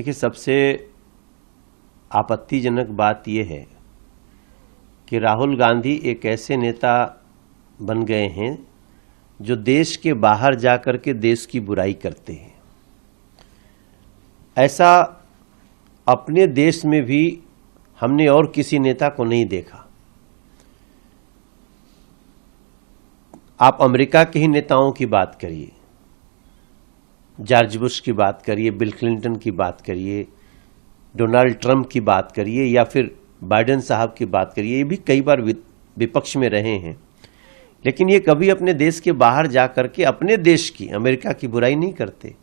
देखिए, सबसे आपत्तिजनक बात यह है कि राहुल गांधी एक ऐसे नेता बन गए हैं जो देश के बाहर जाकर के देश की बुराई करते हैं। ऐसा अपने देश में भी हमने और किसी नेता को नहीं देखा। आप अमेरिका के ही नेताओं की बात करिए, जॉर्ज बुश की बात करिए, बिल क्लिंटन की बात करिए, डोनाल्ड ट्रंप की बात करिए, या फिर बाइडेन साहब की बात करिए। ये भी कई बार विपक्ष में रहे हैं, लेकिन ये कभी अपने देश के बाहर जा करके अपने देश की, अमेरिका की बुराई नहीं करते।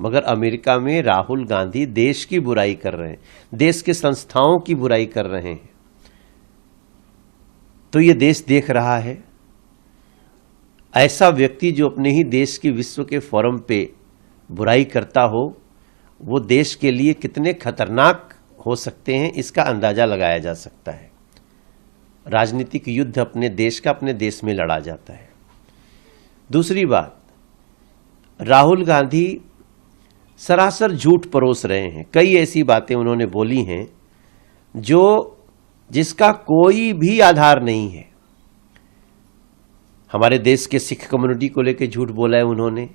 मगर अमेरिका में राहुल गांधी देश की बुराई कर रहे हैं, देश के संस्थाओं की बुराई कर रहे हैं। तो ये देश देख रहा है। ऐसा व्यक्ति जो अपने ही देश की विश्व के फोरम पे बुराई करता हो, वो देश के लिए कितने खतरनाक हो सकते हैं, इसका अंदाजा लगाया जा सकता है। राजनीतिक युद्ध अपने देश का अपने देश में लड़ा जाता है। दूसरी बात, राहुल गांधी सरासर झूठ परोस रहे हैं। कई ऐसी बातें उन्होंने बोली हैं जिसका कोई भी आधार नहीं है। हमारे देश के सिख कम्युनिटी को लेकर झूठ बोला है उन्होंने।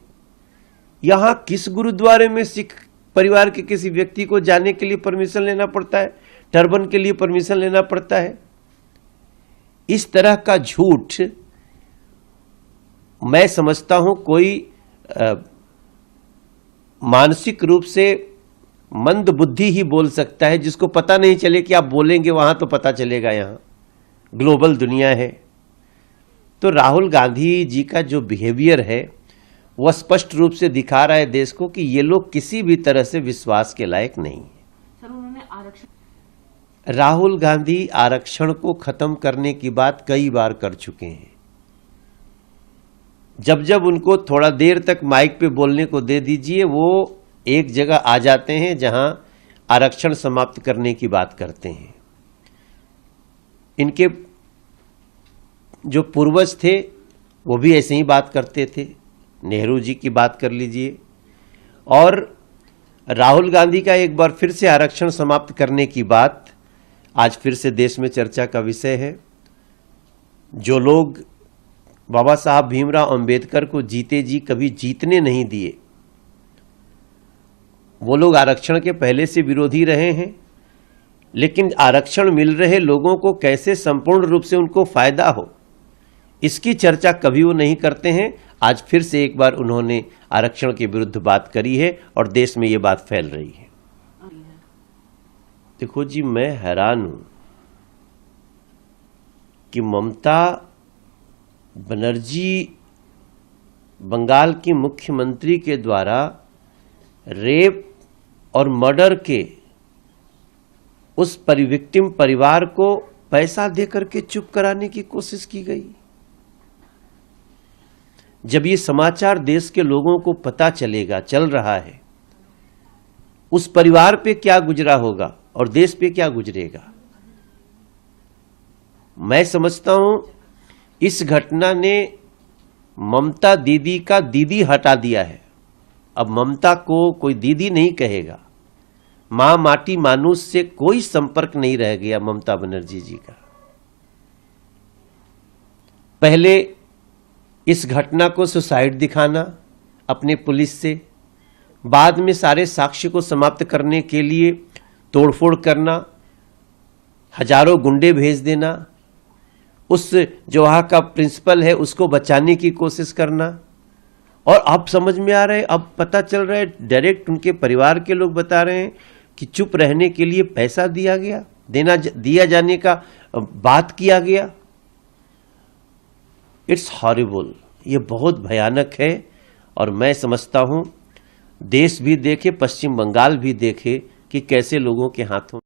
यहां किस गुरुद्वारे में सिख परिवार के किसी व्यक्ति को जाने के लिए परमिशन लेना पड़ता है, टर्बन के लिए परमिशन लेना पड़ता है? इस तरह का झूठ मैं समझता हूं कोई मानसिक रूप से मंद बुद्धि ही बोल सकता है, जिसको पता नहीं चले कि आप बोलेंगे वहां तो पता चलेगा। यहां ग्लोबल दुनिया है। तो राहुल गांधी जी का जो बिहेवियर है वह स्पष्ट रूप से दिखा रहा है देश को कि ये लोग किसी भी तरह से विश्वास के लायक नहीं है। सर, उन्होंने आरक्षण, राहुल गांधी आरक्षण को खत्म करने की बात कई बार कर चुके हैं। जब जब उनको थोड़ा देर तक माइक पे बोलने को दे दीजिए, वो एक जगह आ जाते हैं जहां आरक्षण समाप्त करने की बात करते हैं। इनके जो पूर्वज थे वो भी ऐसे ही बात करते थे। नेहरू जी की बात कर लीजिए। और राहुल गांधी का एक बार फिर से आरक्षण समाप्त करने की बात आज फिर से देश में चर्चा का विषय है। जो लोग बाबा साहब भीमराव अंबेडकर को जीते जी कभी जीतने नहीं दिए, वो लोग आरक्षण के पहले से विरोधी रहे हैं। लेकिन आरक्षण मिल रहे लोगों को कैसे संपूर्ण रूप से उनको फायदा हो, इसकी चर्चा कभी वो नहीं करते हैं। आज फिर से एक बार उन्होंने आरक्षण के विरुद्ध बात करी है और देश में ये बात फैल रही है। देखो जी, मैं हैरान हूं कि ममता बनर्जी बंगाल की मुख्यमंत्री के द्वारा रेप और मर्डर के उस विक्टिम परिवार को पैसा देकर के चुप कराने की कोशिश की गई। जब ये समाचार देश के लोगों को पता चलेगा, चल रहा है, उस परिवार पे क्या गुजरा होगा और देश पे क्या गुजरेगा। मैं समझता हूं इस घटना ने ममता दीदी का दीदी हटा दिया है। अब ममता को कोई दीदी नहीं कहेगा। मां माटी मानुष से कोई संपर्क नहीं रह गया ममता बनर्जी जी का। पहले इस घटना को सुसाइड दिखाना अपने पुलिस से, बाद में सारे साक्ष्य को समाप्त करने के लिए तोड़फोड़ करना, हजारों गुंडे भेज देना, उस जो वहां का प्रिंसिपल है उसको बचाने की कोशिश करना। और अब समझ में आ रहा है, अब पता चल रहा है, डायरेक्ट उनके परिवार के लोग बता रहे हैं कि चुप रहने के लिए पैसा दिया जाने का बात किया गया। It's horrible. ये बहुत भयानक है। और मैं समझता हूं देश भी देखे, पश्चिम बंगाल भी देखे कि कैसे लोगों के हाथों